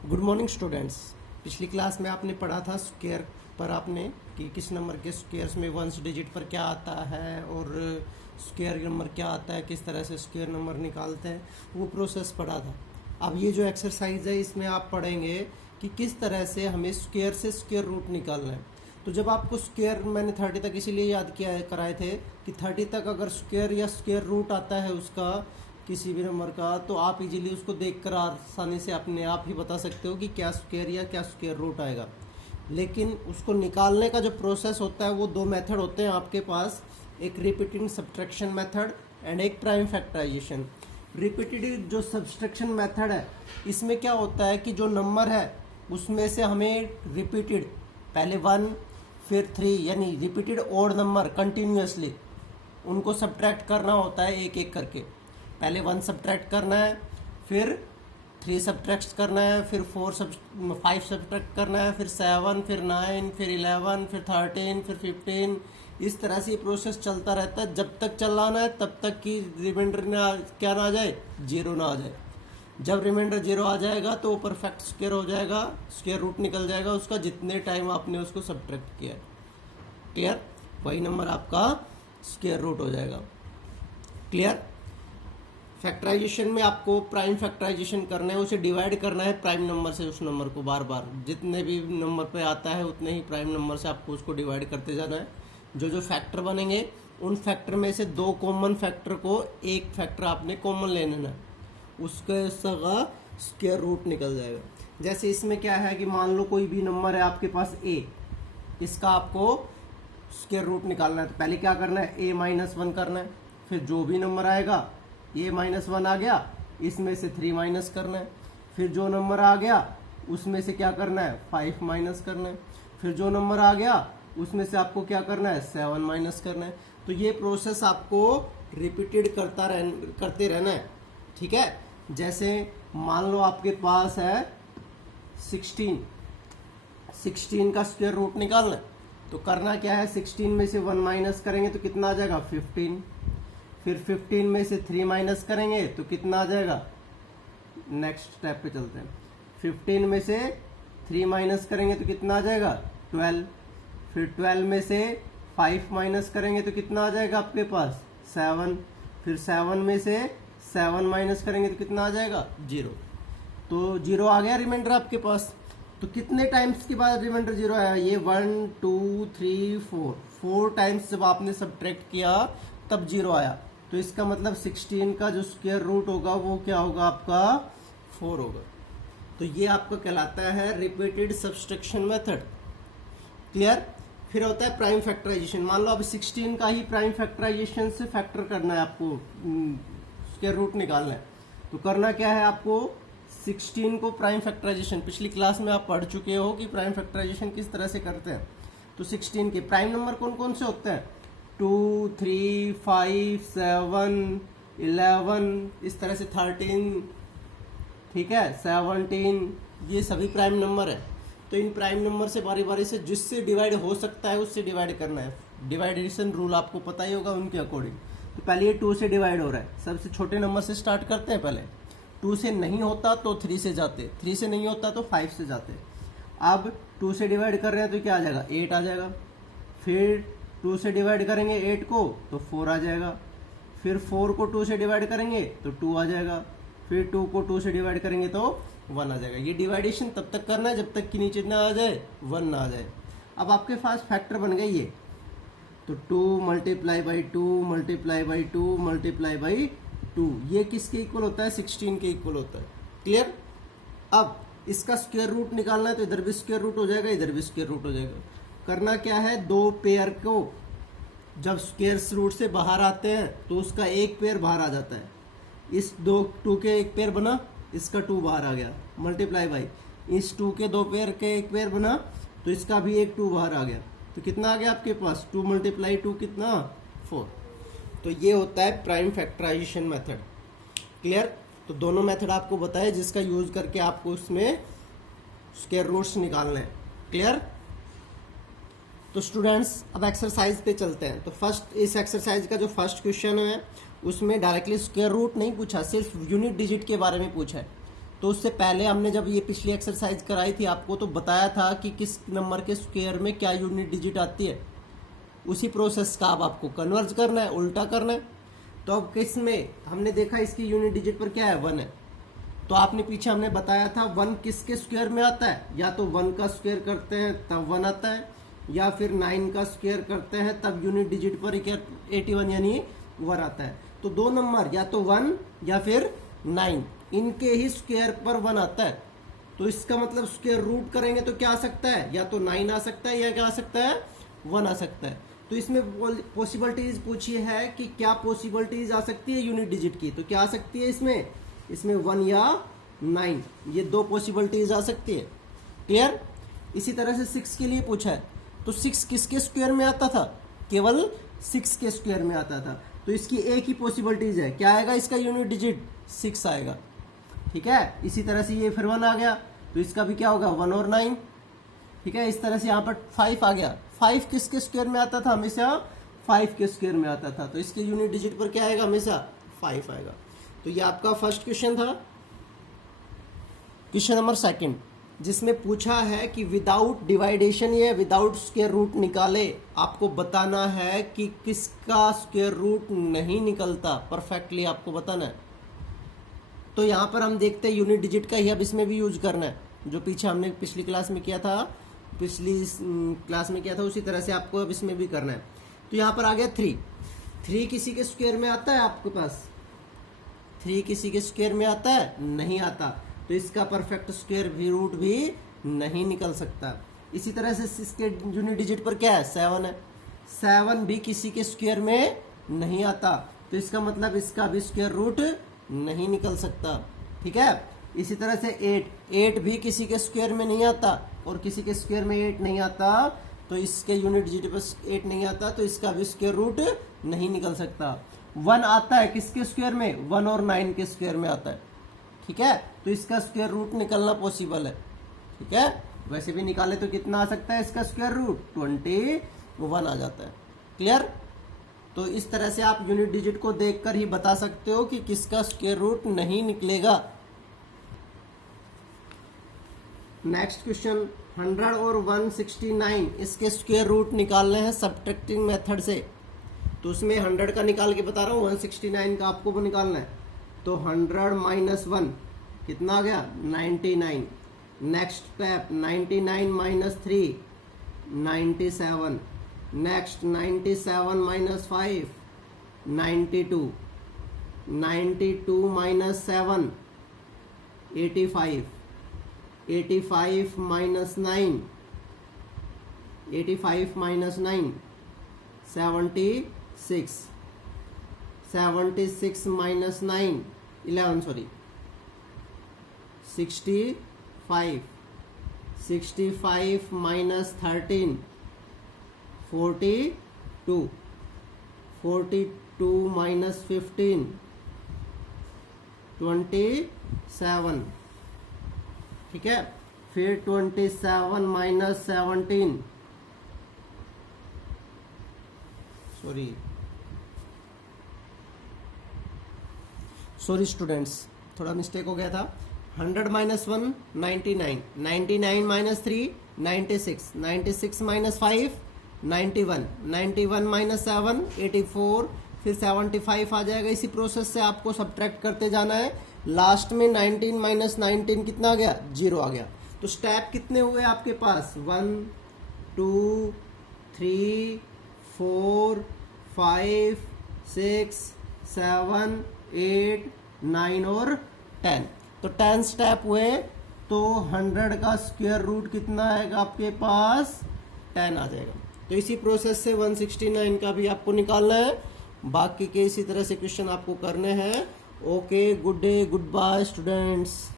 Good morning students. पिछली class में आपने पढ़ा था स्क्वायर पर आपने कि किस नंबर के स्क्वायर्स में वंस डिजिट पर क्या आता है और स्क्वायर नंबर क्या आता है, किस तरह से स्क्वायर नंबर निकालते हैं, वो प्रोसेस पढ़ा था। अब ये जो एक्सरसाइज है इसमें आप पढ़ेंगे कि किस तरह से हमें स्क्वायर से स्क्वायर रूट निकालना है। तो जब आपको स्क्वायर मैंने 30 तक इसीलिए याद किया कराए थे कि 30 तक अगर स्क्वायर या स्क्वायर रूट आता है उसका किसी भी नंबर का, तो आप इजीली उसको देखकर आसानी से अपने आप ही बता सकते हो कि क्या स्क्वायर या क्या स्क्वायर रूट आएगा। लेकिन उसको निकालने का जो प्रोसेस होता है वो दो मेथड होते हैं आपके पास, एक रिपीटिंग सब्ट्रैक्शन मेथड एंड एक प्राइम फैक्टराइजेशन। रिपीटेड जो सब्ट्रैक्शन मेथड है इसमें क्या होता है कि जो नंबर है उसमें से हमें रिपीटेड पहले 1 फिर 3 यानी रिपीटेड ओड नंबर कंटिन्यूसली उनको सब्ट्रैक्ट करना होता है एक एक करके। पहले 1 सब्ट्रैक्ट करना है, फिर 3 सब्ट्रैक्ट करना है, फिर 5 सब्ट्रैक्ट करना है, फिर 7, फिर 9, फिर 11, फिर 13, फिर 15। इस तरह से ये प्रोसेस चलता रहता है जब तक चलाना है तब तक कि रिमाइंडर क्या ना आ जाए, 0 ना आ जाए। जब रिमाइंडर 0 आ जाएगा तो वो परफेक्ट स्क्वायर हो जाएगा, स्क्वायर रूट निकल जाएगा उसका जितने टाइम आपने उसको सब्ट्रैक्ट किया है। क्लियर? वही नंबर आपका स्क्वायर रूट हो जाएगा। क्लियर? फैक्टराइजेशन में आपको प्राइम फैक्टराइजेशन करना है, उसे डिवाइड करना है प्राइम नंबर से। उस नंबर को बार बार जितने भी नंबर पे आता है उतने ही प्राइम नंबर से आपको उसको डिवाइड करते जाना है। जो जो फैक्टर बनेंगे उन फैक्टर में से 2 कॉमन फैक्टर को एक फैक्टर आपने कॉमन ले लेना है, उसके सगा स्क्वायर रूट निकल जाएगा। जैसे इसमें क्या है कि मान लो कोई भी नंबर है आपके पास a, इसका आपको स्क्वायर रूट निकालना है। तो पहले क्या करना है, a-1 करना है, फिर जो भी नंबर आएगा a-1 आ गया इसमें से 3 माइनस करना है, फिर जो नंबर आ गया उसमें से क्या करना है, 5 माइनस करना है, फिर जो नंबर आ गया उसमें से आपको क्या करना है, 7 माइनस करना है। तो ये प्रोसेस आपको रिपीटेड करते रहना है। ठीक है? जैसे मान लो आपके पास है 16 का स्क्वायर रूट निकालना है, तो करना क्या है, 16 में से 1 माइनस करेंगे तो कितना आ जाएगा, 15। फिर 15 में से 3 माइनस करेंगे तो कितना आ जाएगा, नेक्स्ट स्टेप पे चलते हैं। 15 में से 3 माइनस करेंगे तो कितना आ जाएगा, 12। फिर 12 में से 5 माइनस करेंगे तो कितना आ जाएगा आपके पास, 7। फिर 7 में से 7 माइनस करेंगे तो कितना आ जाएगा, 0। तो 0 आ गया रिमाइंडर आपके पास। तो कितने टाइम्स के बाद रिमाइंडर 0 आया, ये 1 2 3 4 टाइम्स जब आपने सब्ट्रैक्ट किया तब 0 आया। तो इसका मतलब 16 का जो स्क्वायर रूट होगा वो क्या होगा आपका, 4 होगा। तो ये आपका कहलाता है रिपीटेड सब्ट्रैक्शन मेथड। क्लियर? फिर होता है प्राइम फैक्टराइजेशन। मान लो अब 16 का ही प्राइम फैक्टराइजेशन से फैक्टर करना है आपको, स्क्वायर रूट निकालना है। तो करना क्या है आपको, 16 को प्राइम फैक्टराइजेशन पिछली क्लास में आप पढ़ चुके हो कि प्राइम फैक्टराइजेशन किस तरह से करते हैं। तो 16 के प्राइम नंबर कौन कौन से होते हैं, 2 3 5 7 11, इस तरह से 13, ठीक है, 17, ये सभी प्राइम नंबर है। तो इन प्राइम नंबर से बारी बारी से जिससे डिवाइड हो सकता है उससे डिवाइड करना है। डिवाइडेशन रूल आपको पता ही होगा उनके अकॉर्डिंग। तो पहले ये 2 से डिवाइड हो रहा है, सबसे छोटे नंबर से स्टार्ट करते हैं। पहले 2 से नहीं होता तो 3 से जाते, 3 से नहीं होता तो 5 से जाते। अब 2 से डिवाइड कर रहे हैं तो क्या आ जाएगा, 8 आ जाएगा। फिर 2 से डिवाइड करेंगे 8 को तो 4 आ जाएगा। फिर 4 को 2 से डिवाइड करेंगे तो 2 आ जाएगा। फिर 2 को 2 से डिवाइड करेंगे तो 1 आ जाएगा। ये डिवाइडेशन तब तक करना है जब तक कि नीचे ना आ जाए, 1 ना आ जाए। अब आपके पास फैक्टर बन गए ये, तो 2 multiply by 2 multiply by 2 multiply by 2, ये किसके इक्वल होता है, 16 के इक्वल होता है। क्लियर? अब इसका स्क्वायर रूट निकालना है तो इधर भी स्क्वायर रूट हो जाएगा, इधर भी स्क्वायर रूट हो जाएगा। करना क्या है, 2 पेयर को जब स्क्वायर रूट से बाहर आते हैं तो उसका एक पेयर बाहर आ जाता है। इस 2 के एक पेयर बना, इसका 2 बाहर आ गया, मल्टीप्लाई बाई इस 2 के 2 पेयर के एक पेयर बना तो इसका भी एक 2 बाहर आ गया। तो कितना आ गया आपके पास, 2 मल्टीप्लाई 2 कितना, 4। तो ये होता है प्राइम फैक्टराइजेशन मेथड। क्लियर? तो दोनों मेथड आपको बताए जिसका यूज करके आपको उसमें स्क्वायर रूट्स निकालना है। क्लियर? तो स्टूडेंट्स अब एक्सरसाइज पे चलते हैं। तो फर्स्ट इस एक्सरसाइज का जो फर्स्ट क्वेश्चन है उसमें डायरेक्टली स्क्वायर रूट नहीं पूछा, सिर्फ यूनिट डिजिट के बारे में पूछा है तो उससे पहले हमने जब ये पिछली एक्सरसाइज कराई थी आपको, तो बताया था कि किस नंबर के स्क्वायर में क्या यूनिट डिजिट आती है। उसी प्रोसेस का अब आपको कन्वर्ज करना है, उल्टा करना है। तो अब किस में हमने देखा इसकी यूनिट डिजिट पर क्या है, 1 है। तो आपने पीछे हमने बताया था 1 किसके स्क्वायर में आता है, या तो 1 का स्क्वायर करते हैं तब 1 आता है, या फिर 9 का स्क्वायर करते हैं तब यूनिट डिजिट पर 81 यानी 1 आता है। तो दो नंबर या तो 1 या फिर 9, इनके ही स्क्वायर पर 1 आता है। तो इसका मतलब स्क्वायर रूट करेंगे तो क्या आ सकता है, या तो 9 आ सकता है या क्या आ सकता है, 1 आ सकता है। तो इसमें पॉसिबिलिटीज पूछी है कि क्या पॉसिबिलिटीज आ सकती है यूनिट डिजिट की, तो क्या आ सकती है इसमें 1 या 9, ये दो पॉसिबिलिटीज आ सकती है। क्लियर। इसी तरह से 6 के लिए पूछा है, तो 6 किसके स्क्वायर में आता था, केवल 6 के स्क्वायर में आता था। तो इसकी एक ही पॉसिबिलिटीज है, क्या आएगा इसका यूनिट डिजिट, 6 आएगा। ठीक है। इसी तरह से ये फिर 1 आ गया, तो इसका भी क्या होगा, 1 और 9। ठीक है। इस तरह से यहाँ पर 5 आ गया, 5 किसके स्क्वायर में आता था, हमेशा 5 के स्क्वायर में आता था। तो इसके यूनिट डिजिट पर क्या आएगा, हमेशा 5 आएगा। तो ये आपका फर्स्ट क्वेश्चन था। क्वेश्चन नंबर 2 जिसमें पूछा है कि विदाउट डिवाइडेशन या विदाउट स्क्वायर रूट निकाले, आपको बताना है कि किसका स्क्वायर रूट नहीं निकलता, परफेक्टली आपको बताना है। तो यहाँ पर हम देखते हैं यूनिट डिजिट का ही अब इसमें भी यूज करना है, जो पीछे हमने पिछली क्लास में किया था, उसी तरह से आपको अब इसमें भी करना है। तो यहाँ पर आ गया 3 किसी के स्क्वायर में आता है आपके पास, 3 किसी के स्क्वायर में आता है, नहीं आता। तो इसका परफेक्ट स्क्वायर भी रूट भी नहीं निकल सकता। इसी तरह से इसके यूनिट डिजिट पर क्या है, 7 है, 7 भी किसी के स्क्वायर में नहीं आता। तो इसका मतलब इसका भी स्क्वायर रूट नहीं निकल सकता। ठीक है। इसी तरह से 8 भी किसी के स्क्वायर में नहीं आता, और किसी के स्क्वायर में 8 नहीं आता, तो इसके यूनिट डिजिट पर 8 नहीं आता, तो इसका भी स्क्वायर रूट नहीं निकल सकता। 1 आता है किसके स्क्वायर में, 1 और 9 के स्क्वायर में आता है। ठीक है। तो इसका स्क्वायर रूट निकलना पॉसिबल है। ठीक है। वैसे भी निकाले तो कितना आ सकता है इसका स्क्वायर रूट, 21 आ जाता है। क्लियर। तो इस तरह से आप यूनिट डिजिट को देखकर ही बता सकते हो कि किसका स्क्वायर रूट नहीं निकलेगा। नेक्स्ट क्वेश्चन 100 और 169, इसके स्क्वायर रूट निकालने हैं सब्ट्रैक्टिंग मेथड से। तो उसमें 100 का निकाल के बता रहा हूँ, 169 का आपको वो निकालना है। तो 100 माइनस 1 कितना आ गया, 99। Next step 99 minus 3 97। Next 97 minus 5 92। 92 minus 7 85। 85 minus 9 85 minus 9 76। 76 minus 9 11 sorry 65। 65 minus 13 42। 42 minus 15 27। ठीक है। फिर 27 माइनस 17 सॉरी स्टूडेंट्स, थोड़ा मिस्टेक हो गया था। 100 माइनस 1 99। 99 माइनस 3 96। 96 माइनस 5 91। 91 माइनस 7 84। फिर 75 आ जाएगा। इसी प्रोसेस से आपको सब्ट्रैक्ट करते जाना है। लास्ट में 19 माइनस 19 कितना आ गया, 0 आ गया। तो स्टेप कितने हुए आपके पास, 1 2 3 4 5 6 7 8 9 और 10। तो 10 स्टेप हुए, तो 100 का स्क्वायर रूट कितना आएगा आपके पास, 10 आ जाएगा। तो इसी प्रोसेस से 169 का भी आपको निकालना है। बाकी के इसी तरह से क्वेश्चन आपको करने हैं। Okay, good day, goodbye students.